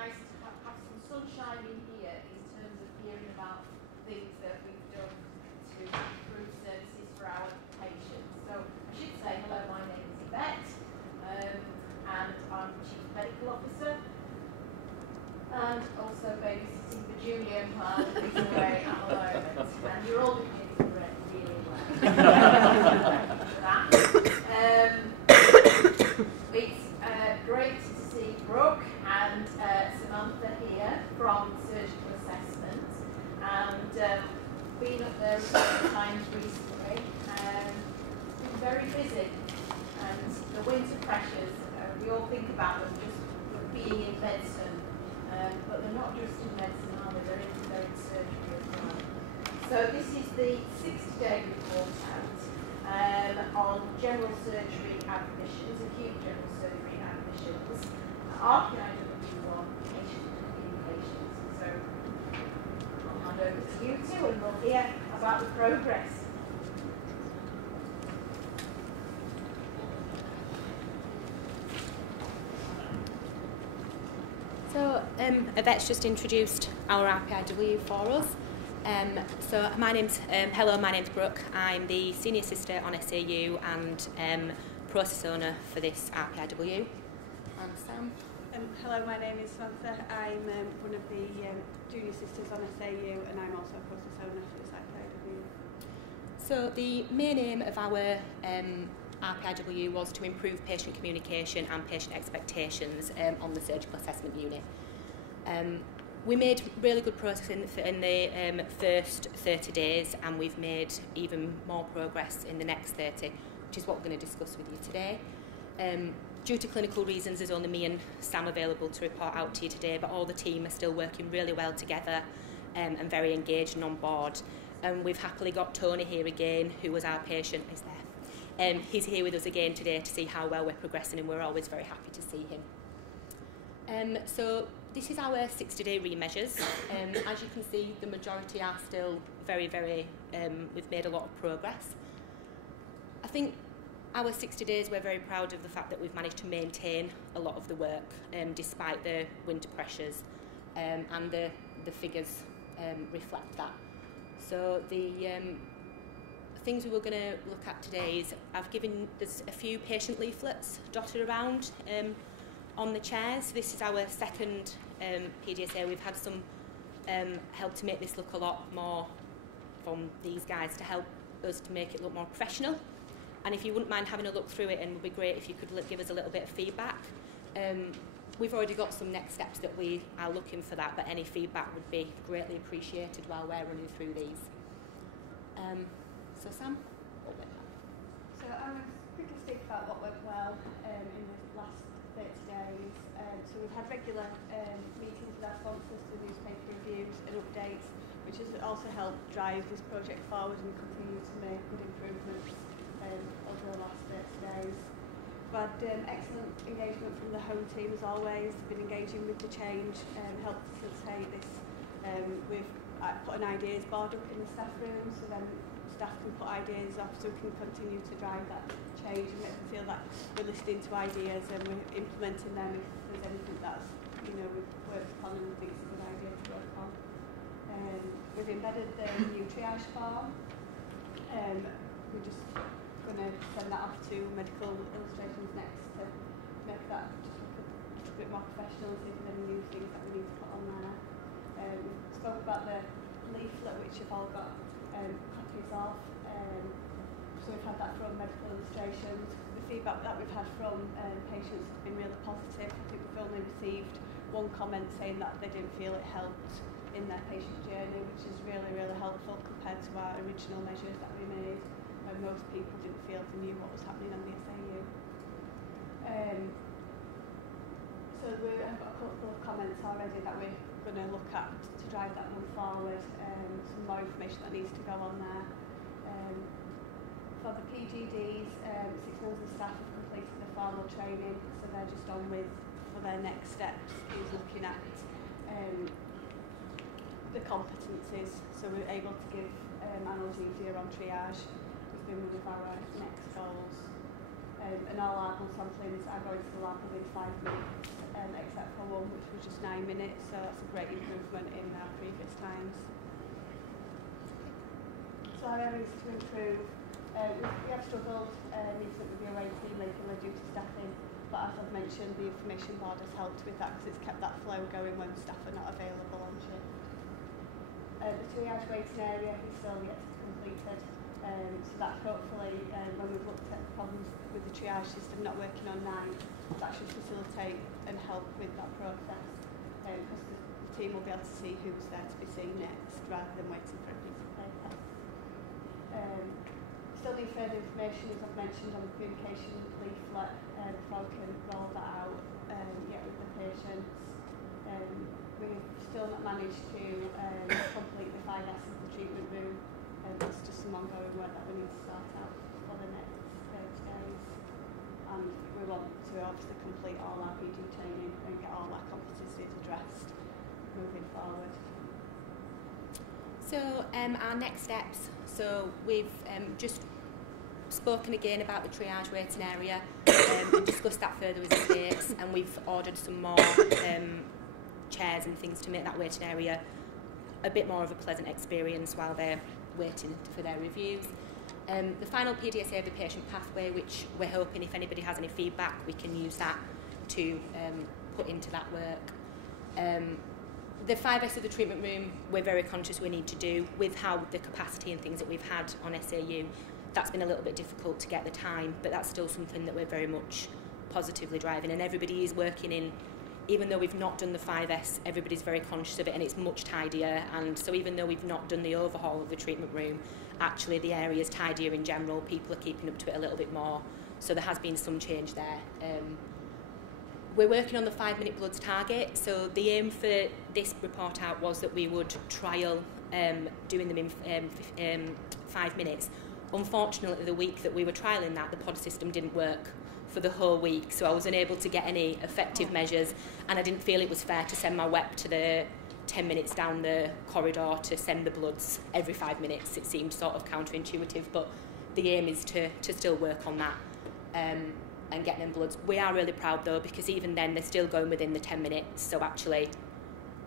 nice to have some sunshine in here in terms of hearing about things that we've done to improve services for our patients. So I should say hello, my name is Yvette, and I'm Chief Medical Officer, and also babysitting for Julian while he's away at the moment. And you're all behaving really well. It's great to see Brooke and Samantha here from Surgical Assessment, and been up there a couple of times recently. Been very busy, and the winter pressures, we all think about them just being in medicine, but they're not just in medicine, are they? They're in surgery as well. So this is the 60-day report out on general surgery admissions, acute general surgery admissions, RPIW1 patient communications. So I'll hand over to you two and we'll hear about the progress. So Yvette's just introduced our RPIW for us. So my name's Brooke. I'm the Senior Sister on SAU and process owner for this RPIW. And Sam? Hello, my name is Samantha. I'm one of the Junior Sisters on SAU, and I'm also a process owner for this RPIW. So the main aim of our RPIW was to improve patient communication and patient expectations on the surgical assessment unit. We made really good progress in the first 30 days, and we've made even more progress in the next 30, which is what we're going to discuss with you today. Due to clinical reasons, there's only me and Sam available to report out to you today, but all the team are still working really well together and very engaged and on board. And we've happily got Tony here again, who was our patient, is there. He's here with us again today to see how well we're progressing, and we're always very happy to see him. So this is our 60-day remeasures. As you can see, the majority are still very, we've made a lot of progress. I think our 60 days, we're very proud of the fact that we've managed to maintain a lot of the work despite the winter pressures, and the figures reflect that. So the things we were going to look at today is there's a few patient leaflets dotted around on the chairs. This is our second PDSA. We've had some help to make this look a lot more from these guys to help us to make it look more professional. And if you wouldn't mind having a look through it, and it would be great if you could give us a little bit of feedback. We've already got some next steps that we are looking for that, but any feedback would be greatly appreciated while we're running through these. So Sam? So I'm going to quickly speak about what went well in the last 30 days. So we've had regular meetings with our sponsors for newspaper reviews and updates, which has also helped drive this project forward, and continue to make good improvements over the last 30 days. We've had excellent engagement from the home team as always. They've been engaging with the change and helped facilitate this. We've put an ideas board up in the staff room, so then staff can put ideas up, so we can continue to drive that change and make them feel that we're listening to ideas and we're implementing them if there's anything that's, we've worked upon and think it's a good idea to work on. We've embedded the new triage form. We're just going to send that off to medical illustrations next to make that just look a little bit more professional, see if there's any new things that we need to put on there. We spoke about the leaflet, which you've all got copies of. So we've had that from medical illustrations. The feedback that we've had from patients has been really positive. I think we've only received one comment saying that they didn't feel it helped in their patient journey, which is really, really helpful compared to our original measures that we made. Most people didn't feel they knew what was happening on the SAU. So we've got a couple of comments already that we're going to look at to drive that one forward. Some more information that needs to go on there. For the PGDs, 6 members of staff have completed the formal training, so they're just on with, for their next steps, is looking at the competencies, so we're able to give analgesia on triage. Been one of our next goals. and all our blood samplings are going to the lab within 5 minutes, except for one which was just 9 minutes, so that's a great improvement in our previous times. So our areas to improve, we have struggled meeting up with the away team lately due to staffing, but as I've mentioned, the information board has helped with that because it's kept that flow going when staff are not available on shift. The triage waiting area is still yet to be completed, so that hopefully, when we've looked at problems with the triage system not working on night, that should facilitate and help with that process, because the team will be able to see who's there to be seen next rather than waiting for a piece of paper. Still need further information, as I've mentioned, on the communication leaflet before we can roll that out yet with the patients. We've still not managed to complete the 5S of the treatment room. It's just some ongoing work that we need to start out for the next 30 days. And we want to obviously complete all our PG training and get all our competencies addressed moving forward. So our next steps, so we've just spoken again about the triage waiting area, and discussed that further with the states, and we've ordered some more chairs and things to make that waiting area a bit more of a pleasant experience while they're waiting for their reviews. The final PDSA of the patient pathway, which we're hoping if anybody has any feedback, we can use that to put into that work. The 5S of the treatment room, we're very conscious we need to do with how the capacity and things that we've had on SAU. That's been a little bit difficult to get the time, but that's still something that we're very much positively driving, and everybody is working in, even though we've not done the 5S, everybody's very conscious of it and it's much tidier, and so even though we've not done the overhaul of the treatment room, actually the area's tidier in general, people are keeping up to it a little bit more, so there has been some change there. We're working on the 5-minute bloods target, so the aim for this report out was that we would trial doing them in 5 minutes. Unfortunately, the week that we were trialling that, the pod system didn't work for the whole week, so I wasn't able to get any effective measures, and I didn't feel it was fair to send my WEP to the 10 minutes down the corridor to send the bloods every 5 minutes. It seemed sort of counterintuitive, but the aim is to still work on that and get them bloods. We are really proud though, because even then they're still going within the 10 minutes, so actually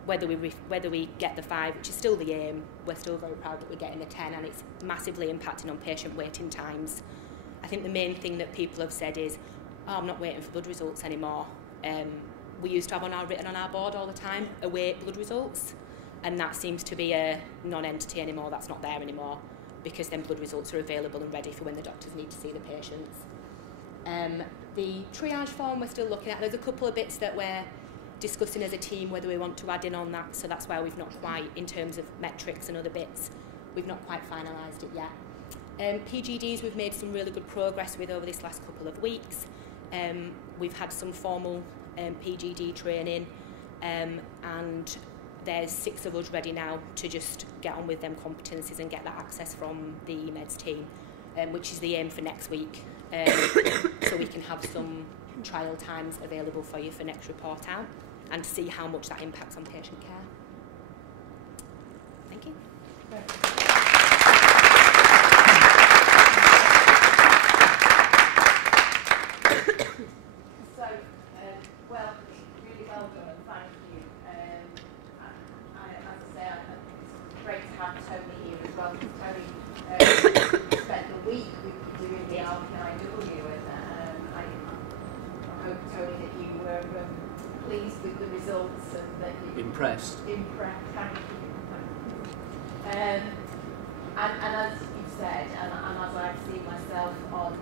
whether we get the 5, which is still the aim, we're still very proud that we're getting the 10, and it's massively impacting on patient waiting times. I think the main thing that people have said is, oh, I'm not waiting for blood results anymore. We used to have written on our board all the time, await blood results, and that seems to be a non-entity anymore. That's not there anymore, because then blood results are available and ready for when the doctors need to see the patients. The triage form we're still looking at. There's a couple of bits that we're discussing as a team whether we want to add in on that, so that's why we've not quite, in terms of metrics and other bits, we've not quite finalised it yet. PGDs we've made some really good progress with over this last couple of weeks. We've had some formal PGD training, and there's 6 of us ready now to just get on with them competencies and get that access from the meds team, which is the aim for next week, so we can have some trial times available for you for next report out and see how much that impacts on patient care. Thank you. So, well, really well done, and thank you. As I say, it's great to have Tony here as well, because Tony spent the week with you doing the RPIW, and I hope, Tony, that you were pleased with the results and that you impressed. Thank you. And as you've said, and as I've seen myself on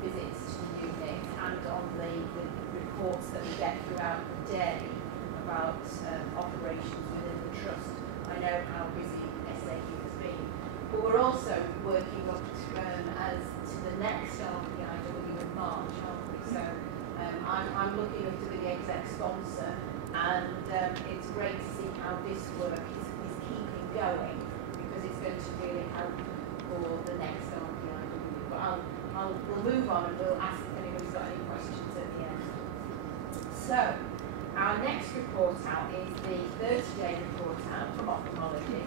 visits to the unit and on the reports that we get throughout the day about operations within the trust, I know how busy SAU has been. But we're also working up as to the next RPIW in March, aren't we? So I'm looking up to be the exec sponsor, and it's great to see how this work is keeping going, because it's going to really help for the next RPIW. But we'll move on and we'll ask if anybody's got any questions at the end. So, our next report out is the 30-day report out from ophthalmology,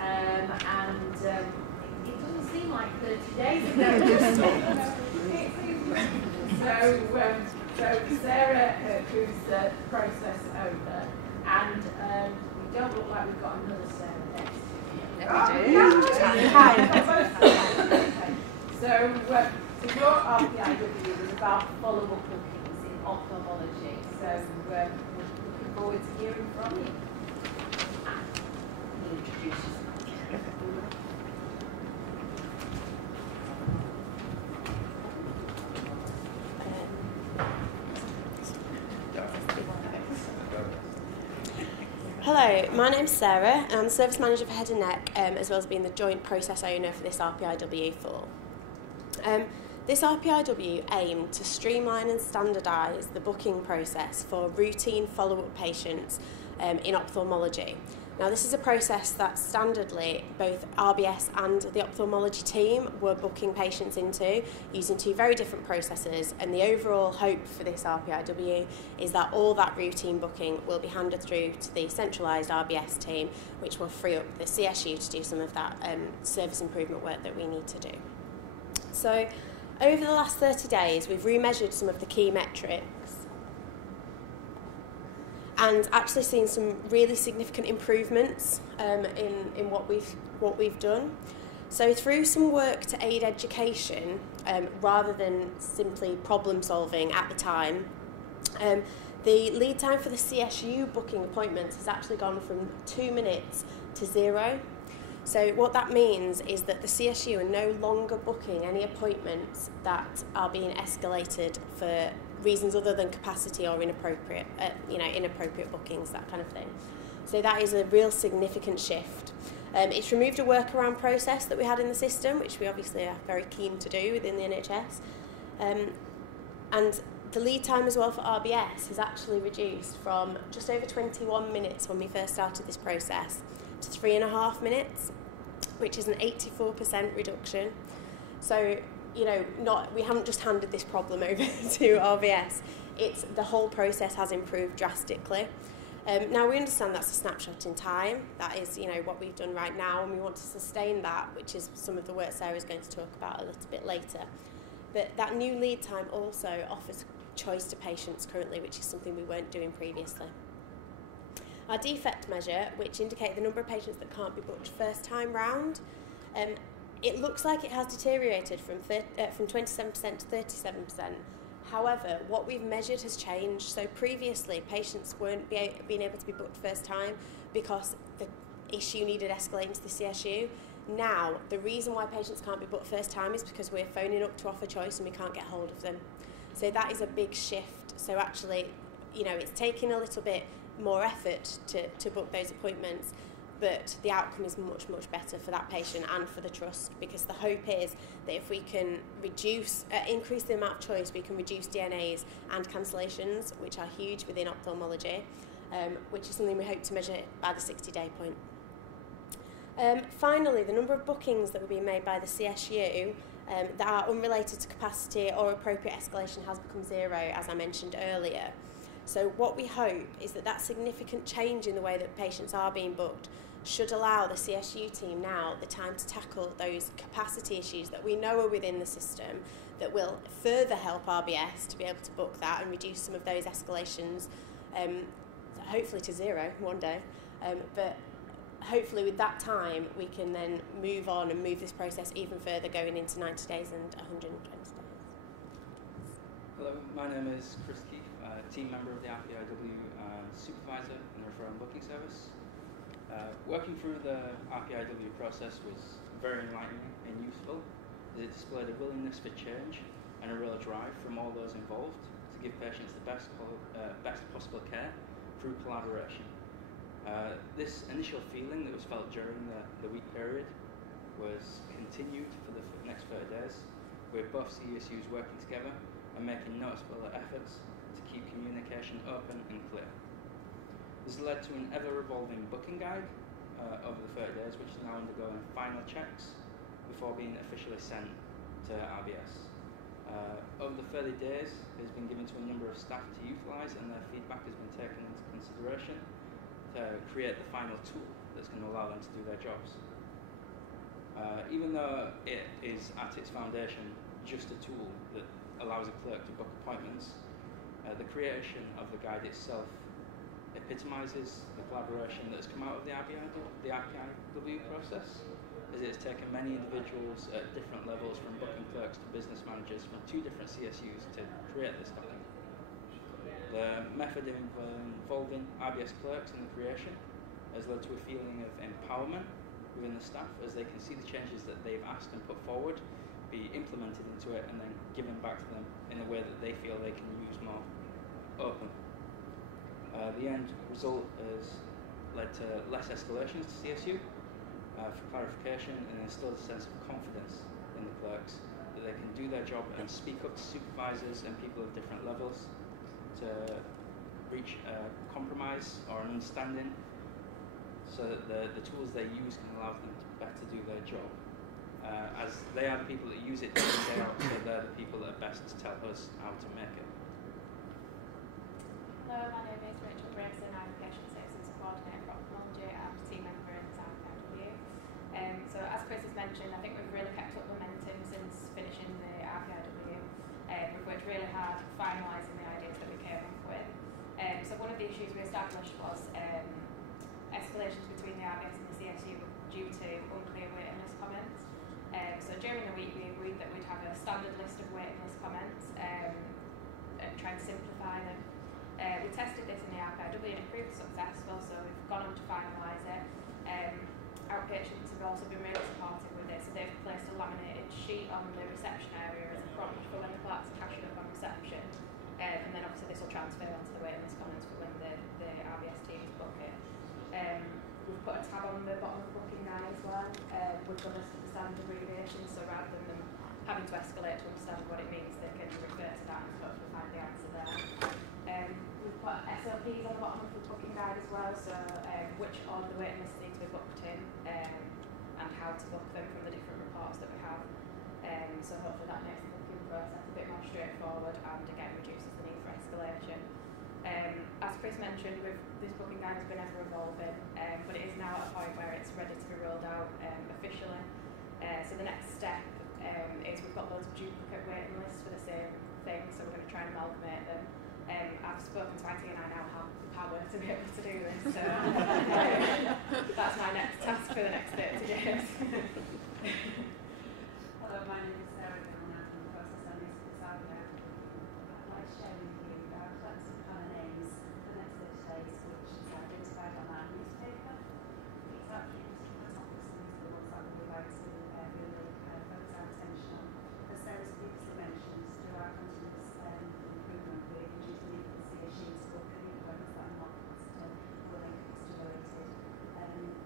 and it doesn't seem like 30 days ago, does it? It seems So Sarah, who's the process owner, and we don't look like we've got another Sarah next to you. So your RPIW was about follow-up bookings in ophthalmology. So we're looking forward to hearing from you. Introduce yourself. Hello, my name's Sarah and I'm the Service Manager for Head and Neck, as well as being the joint process owner for this RPIW4. This RPIW aimed to streamline and standardise the booking process for routine follow-up patients in ophthalmology. Now, this is a process that standardly both RBS and the ophthalmology team were booking patients into using two very different processes, and the overall hope for this RPIW is that all that routine booking will be handed through to the centralised RBS team, which will free up the CSU to do some of that service improvement work that we need to do. So, over the last 30 days, we've remeasured some of the key metrics and actually seen some really significant improvements in what we've done. So through some work to aid education, rather than simply problem solving at the time, the lead time for the CSU booking appointments has actually gone from 2 minutes to 0. So what that means is that the CSU are no longer booking any appointments that are being escalated for reasons other than capacity or inappropriate bookings, that kind of thing. So that is a real significant shift. It's removed a workaround process that we had in the system, which we obviously are very keen to do within the NHS. And the lead time as well for RBS has actually reduced from just over 21 minutes when we first started this process to 3.5 minutes, which is an 84% reduction. So, we haven't just handed this problem over to RBS. It's the whole process has improved drastically. Now we understand that's a snapshot in time. That is, what we've done right now, and we want to sustain that, which is some of the work Sarah's going to talk about a little bit later. But that new lead time also offers choice to patients currently, which is something we weren't doing previously. Our defect measure, which indicates the number of patients that can't be booked first time round, it looks like it has deteriorated from 27% to 37%. However, what we've measured has changed. So previously, patients weren't being able to be booked first time because the issue needed escalating to the CSU. Now, the reason why patients can't be booked first time is because we're phoning up to offer choice and we can't get hold of them. So that is a big shift. So actually, it's taking a little bit more effort to book those appointments, but the outcome is much, much better for that patient and for the trust, because the hope is that if we can increase the amount of choice, we can reduce DNAs and cancellations, which are huge within ophthalmology, which is something we hope to measure by the 60-day point. Finally, the number of bookings that were being made by the CSU that are unrelated to capacity or appropriate escalation has become 0, as I mentioned earlier. So what we hope is that significant change in the way that patients are being booked should allow the CSU team now the time to tackle those capacity issues that we know are within the system, that will further help RBS to be able to book that and reduce some of those escalations, hopefully to 0 one day. But hopefully with that time we can then move on and move this process even further, going into 90 days and 120 days. Hello, my name is Chris Keefe, team member of the RPIW and supervisor in the referral and booking service. Working through the RPIW process was very enlightening and useful, as it displayed a willingness for change and a real drive from all those involved to give patients the best possible care through collaboration. This initial feeling that was felt during the week period was continued for the next 30 days, with both CSUs working together and making noticeable efforts to keep communication open and clear. This led to an ever-evolving booking guide over the 30 days, which is now undergoing final checks before being officially sent to RBS. Over the 30 days, it has been given to a number of staff to utilise, and their feedback has been taken into consideration to create the final tool that's going to allow them to do their jobs. Even though it is at its foundation just a tool that allows a clerk to book appointments. The creation of the guide itself epitomises the collaboration that has come out of the RPIW process, as it has taken many individuals at different levels, from booking clerks to business managers from 2 different CSUs, to create this document. The method of involving RBS clerks in the creation has led to a feeling of empowerment within the staff, as they can see the changes that they've asked and put forward be implemented into it and then given back to them in a way that they feel they can use more openly. The end result has led to less escalations to CSU for clarification, and instilled a sense of confidence in the clerks that they can do their job and speak up to supervisors and people of different levels to reach a compromise or an understanding, so that the tools they use can allow them to better do their job. As they are the people that use it day in, day out, so they're the people that are best to tell us how to make it. Hello, my name is Rachel Gregson. I'm a Patient Services Coordinator for Ophthalmology and team member in RPIW. So as Chris has mentioned, I think we've really kept up momentum since finishing the RPIW. We've worked really hard finalising the ideas that we came up with. So one of the issues we established was escalations between the RBS and the CSU due to unclear waiting list comments. So during the week we agreed that we'd have a standard list of waiting list comments and try and simplify them. We tested this in the RPIW and it proved successful, so we've gone on to finalise it. Outpatients have also been really supportive with it, so they've placed a laminated sheet on the reception area as a prompt for when the clerks are cashing up on reception, and then obviously this will transfer onto the waiting list comments for when the RBS teams book it. We've put a tab on the bottom of the booking guide as well. We've done a standard abbreviation, so rather than them having to escalate to understand what it means, they can refer to that and hopefully find the answer there. We've put SOPs on the bottom of the booking guide as well, so which order the waiting lists need to be booked in, and how to book them from the different reports that we have. So hopefully that makes the booking process a bit more straightforward and again reduces the need for escalation. As Chris mentioned, this booking guide has been ever evolving, but it is now at a point where it's ready to be rolled out officially. So the next step is we've got loads of duplicate waiting lists for the same thing, so we're going to try and amalgamate them. I've spoken to IT and I now have the power to be able to do this, so that's my next task for the next 30 days. Hello, my name is Sarah and I'm from the process on this I'd like to share with you our collective panel names for the next 30 days, which is identified on our newspaper. It's actually just the topics and the ones that we would like to really focus our attention on. As Sarah's previously mentioned, through our continuous improvement, we're introducing infancy issues to look at the appointments that are not considered willing to related.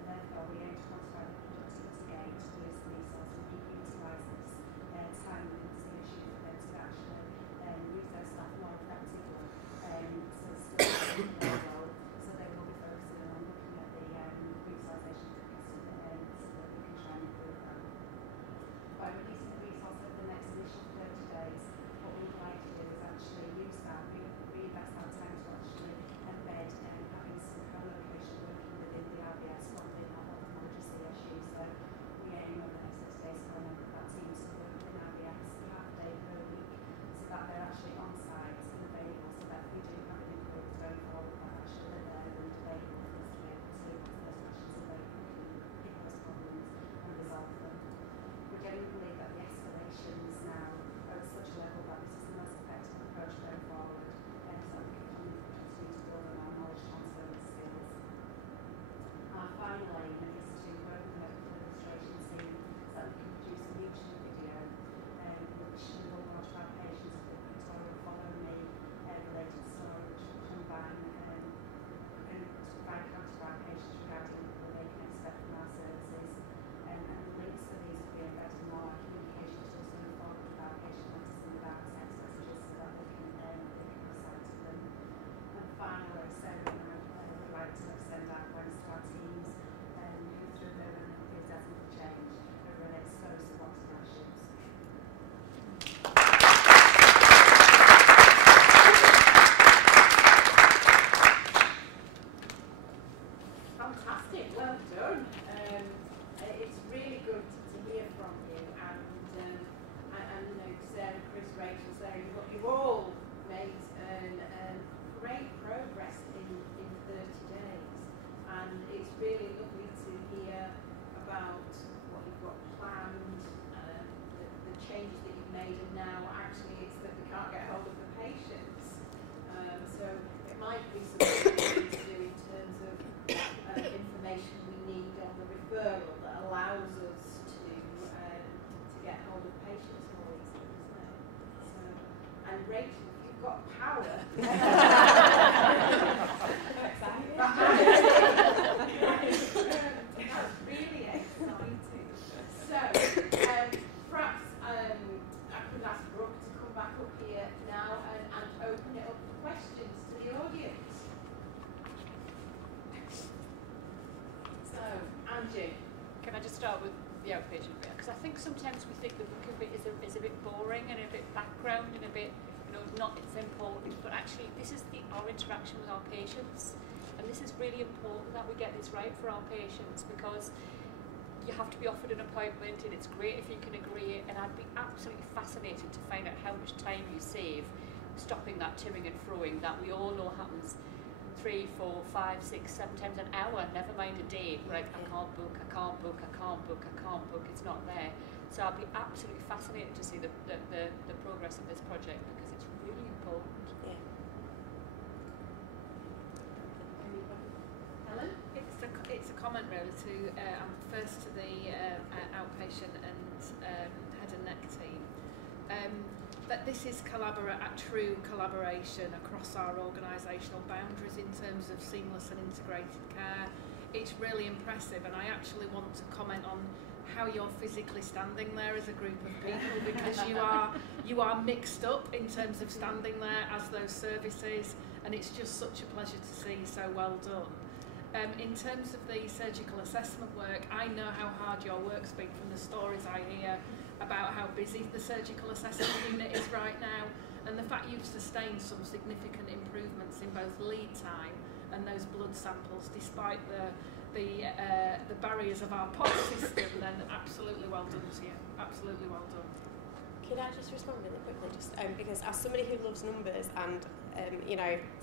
Therefore, we aim to quantify the productivity gain to use the resource and utilise this time within the CSU for them to actually use their staff more effectively. So still their role, so they will be focusing on looking at the utilisation capacity so that we can try and improve that. By releasing the resource over the next initial 30 days, what we would like to do is actually use that, reinvest our time to actually embed having some co-location working within the RBS from the ophthalmology CSU. So we aim over the next 6 days for a member of that team to work within RBS half a day per week, so that they're actually on site and available, so that we do have an inquiry going forward that actually they're there and available for us to be able to answer those questions and they can pick those problems and resolve them. We genuinely believe that the escalations now are at such a level that this is the most effective approach going forward, so that we can continue to build on our knowledge transfer and skills. Our final aim is to work with the medical administration team so that we can produce a YouTube video which will launch our patients with a pictorial follow me related story, which will combine and provide counsel to our patients regarding what they can expect from our services. And the links for these will be embedded in our communication tools going forward with our patient letters and with our text messages so that they can recite to them. And finally, Sarah and I would like to extend our thanks to our teams who through their enthusiasm for change are really exposed to what's in our shoes. Fantastic, well done. It's really good to hear from you, and and Sarah, Chris, Rachel, Sarah, you've all made great progress in 30 days, and it's really lovely to hear about what you've got planned, the changes that you've made, and now actually it's that we can't get hold of the patients. So it might be something we need to do in terms of information we need on the referral that allows us to get hold of patients more easily, isn't it? So, and Rachel, if you've got power. That's really exciting. So, perhaps I could ask Brooke to come back up here now and open it up for questions to the audience. So, Angie. Can I just start with the outpatient bit? Because I think sometimes we think the booking bit is a bit boring and a bit background and a bit, not it's important, but actually this is our interaction with our patients, and this is really important that we get this right for our patients, because you have to be offered an appointment, and it's great if you can agree it, and I'd be absolutely fascinated to find out how much time you save stopping that toing and froing that we all know happens 3, 4, 5, 6, 7 times an hour, never mind a day. Like, I can't book, I can't book, I can't book, I can't book, it's not there. So I'd be absolutely fascinated to see the progress of this project, because it's really important. Yeah. Helen? It's a comment really to first to the outpatient and head and neck team. That this is a true collaboration across our organisational boundaries in terms of seamless and integrated care. It's really impressive, and I actually want to comment on how you're physically standing there as a group of people, because you are mixed up in terms of standing there as those services, and it's just such a pleasure to see. So well done. In terms of the surgical assessment work, I know how hard your work's been from the stories I hear about how busy the surgical assessment unit is right now, and the fact you've sustained some significant improvements in both lead time and those blood samples despite the barriers of our POS system, then absolutely well done to you. Absolutely well done. Could I just respond really quickly? Just because as somebody who loves numbers and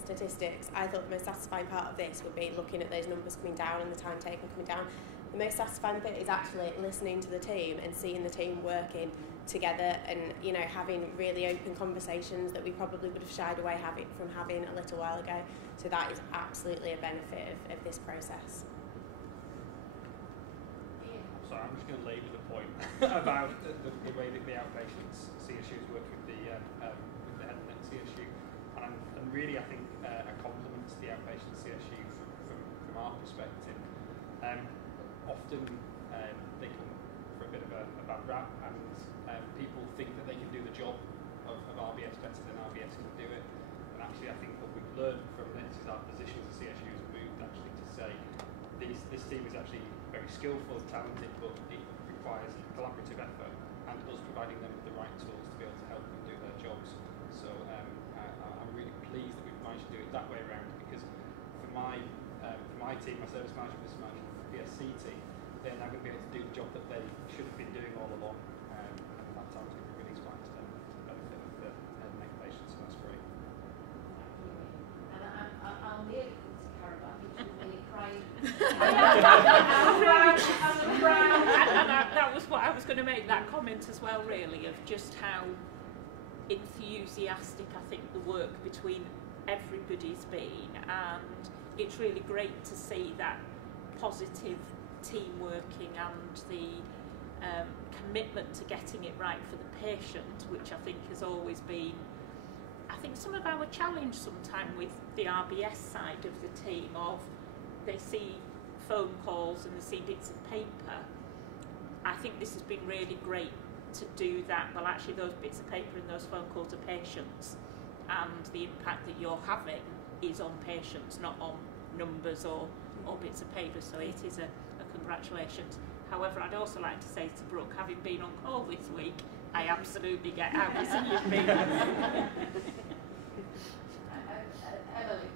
statistics, I thought the most satisfying part of this would be looking at those numbers coming down and the time taken coming down. The most satisfying bit is actually listening to the team and seeing the team working together and having really open conversations that we probably would have shied away from having a little while ago. So that is absolutely a benefit of this process. So I'm just going to labour the point about the way that the outpatients CSUs work with the head and neck CSU, and really I think a compliment to the outpatient CSU from our perspective. Often they come for a bit of a bad rap, and people think that they can do the job of RBS better than RBS can do it. And actually I think what we've learned from this is our position as a CSU has moved actually to say this team is actually very skillful and talented, but it requires collaborative effort and us providing them with the right tools to be able to help them do their jobs. So I'm really pleased that we've managed to do it that way around, because for my team, my service management, business management, PSC team, they're now going to be able to do the job that they should have been doing all along, and that time's going to be released back to them for the benefit of the head and neck patients, so that's great. And I'll nearly come to Karen, but I think she'll really crying. That was what I was going to make, that comment as well, really, of just how enthusiastic I think the work between everybody's been, and it's really great to see that positive team working and the commitment to getting it right for the patient, which I think has always been, I think, some of our challenge sometimes with the RBS side of the team, of they see phone calls and they see bits of paper. I think this has been really great to do that. Well, actually those bits of paper and those phone calls are patients, and the impact that you're having is on patients, not on numbers or bits of paper. So it is a congratulations. However, I'd also like to say to Brooke, having been on call this week, I absolutely get how busy you've been. Emily.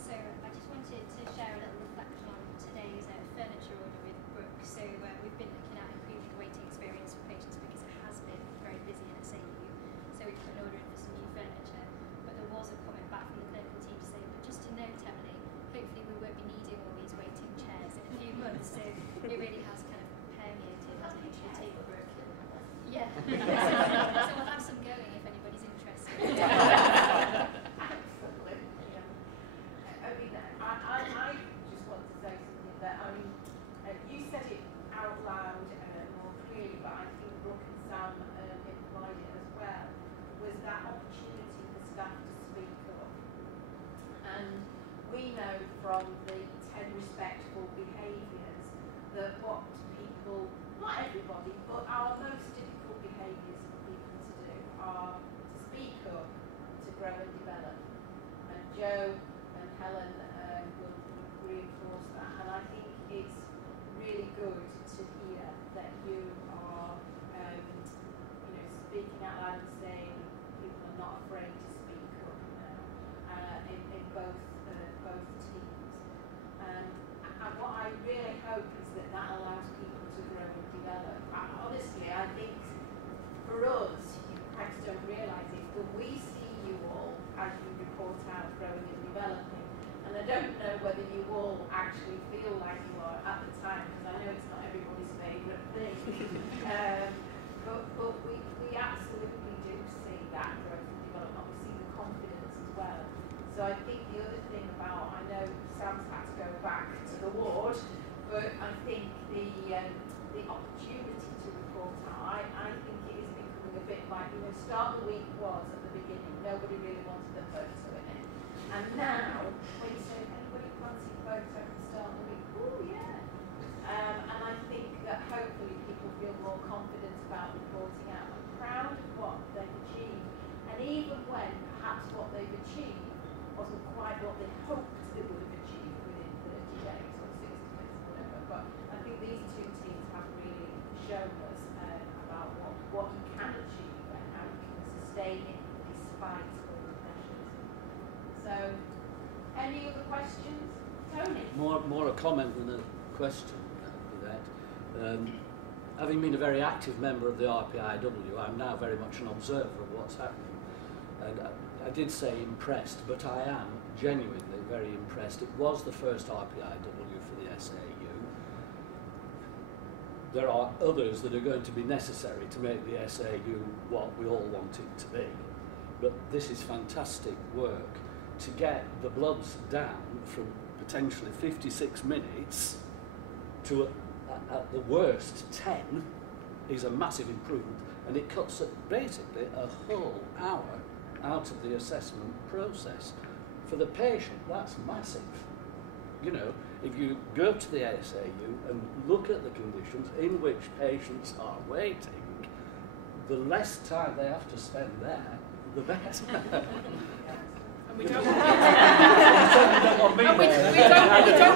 So I just wanted to share a little reflection on today's furniture order with Brooke. So we've been looking at improving the waiting experience for patients, because it has been very busy, and it's a Joe and Helen will reinforce that, and I think it's really good to hear that you are speaking out loud and saying people are not afraid to speak up now in both teams. And what I really hope is that allows people to grow and develop. Honestly, I think for us, you perhaps don't realise it, but we see you all as you report out growing and developing. And I don't know whether you all actually feel like you are at the time, because I know it's not everybody's favourite thing. But we absolutely do see that growth and development. We see the confidence as well. So I think the other thing about, I know Sam's had to go back to the ward, but I think the opportunity to report out, I think it is becoming a bit like, Start the Week was at the beginning, nobody really wanted a photo in it. And now, when you say, anybody fancy a photo from Start the Week? Oh yeah. And I think that hopefully people feel more confident about reporting out and proud of what they've achieved. And even when perhaps what they've achieved wasn't quite what they hoped they would have achieved within 30 days or 60 days or whatever. But I think these two teams have really shown us about what you can achieve and how you can sustain it despite all the pressures. So, any other questions? Tony? More a comment than a question with that. Having been a very active member of the RPIW, I'm now very much an observer of what's happening. And I did say impressed, but I am genuinely very impressed. It was the first RPIW for the SAU. There are others that are going to be necessary to make the SAU what we all want it to be. But this is fantastic work. To get the bloods down from potentially 56 minutes to at the worst 10 is a massive improvement, and it cuts basically a whole hour out of the assessment process. For the patient, that's massive. If you go to the SAU and look at the conditions in which patients are waiting, the less time they have to spend there, the better. And we don't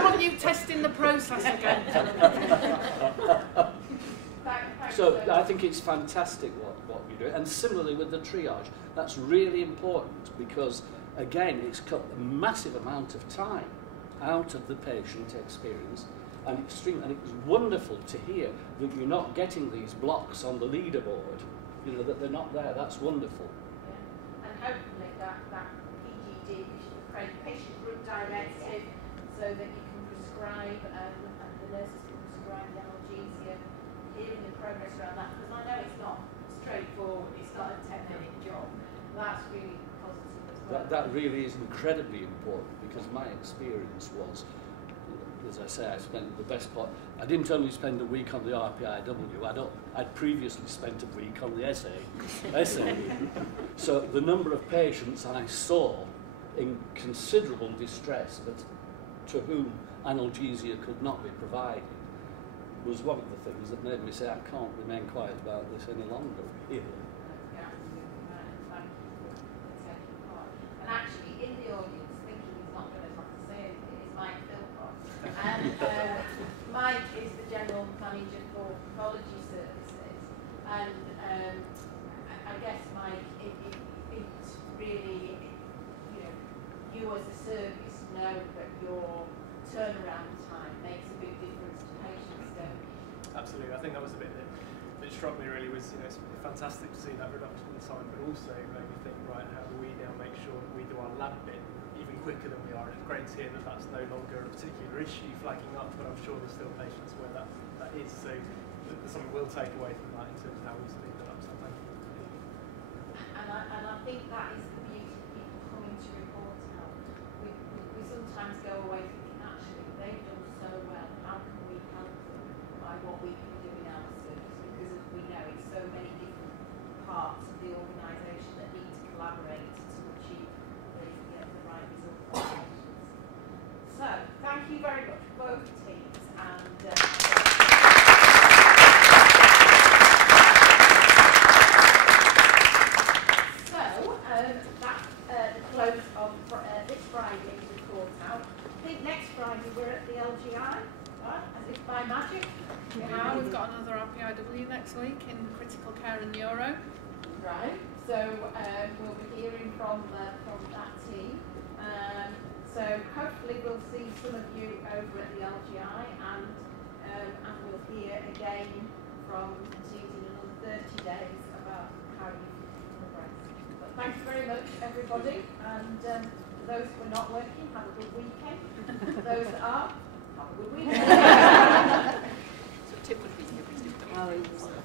want you testing the process again. So I think it's fantastic what you do. And similarly with the triage, that's really important because, again, it's cut a massive amount of time out of the patient experience. And it's wonderful to hear that you're not getting these blocks on the leaderboard, that they're not there. That's wonderful. Yeah. And hopefully that PGD, patient group directive, so that you can prescribe and the nurses can prescribe the analgesia, hearing the progress around that, because I know it's not straightforward, it's not a 10-minute job. That's really positive as well. That really is incredibly important, because my experience was, as I say, I spent the best part. I didn't only spend a week on the RPIW, I'd previously spent a week on the SAU. So the number of patients I saw in considerable distress, but to whom analgesia could not be provided, was one of the things that made me say, I can't remain quiet about this any longer, really. Yeah, absolutely right. Thank you for taking part. And actually, in the audience, thinking he's not going to have to say anything, is Mike Philpott. And Mike is the General Manager for Pathology Services. And I guess, Mike, it's really, you as a service know that your turnaround time makes a big difference to patients, don't you? Absolutely. I think that was the bit that struck me really was, it's fantastic to see that reduction in time, but also made me think, right, how do we now make sure that we do our lab bit even quicker than we are? And it's great to hear that that's no longer a particular issue flagging up, but I'm sure there's still patients where that is. So there's something we'll take away from that in terms of how we speed that up. So thank you. And I think that is the beauty of people coming to report out. We sometimes go away thinking, actually, they've done so well, how can we help them by what we can do in our service? Because as we know, it's so many different parts of the organisation that need to collaborate to achieve the right result for patients. So, thank you very much, both teams, and that's the close of this Friday. by magic. We've got another RPIW next week in critical care and neuro. Right, so we'll be hearing from that team. So hopefully we'll see some of you over at the LGI, and we'll hear again from Susan in another 30 days about how you've progressed. But thanks very much, everybody, and for those who are not working, have a good weekend. Those that are, have a good weekend. So Tim would be Oh,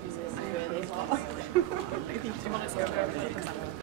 he's really hot.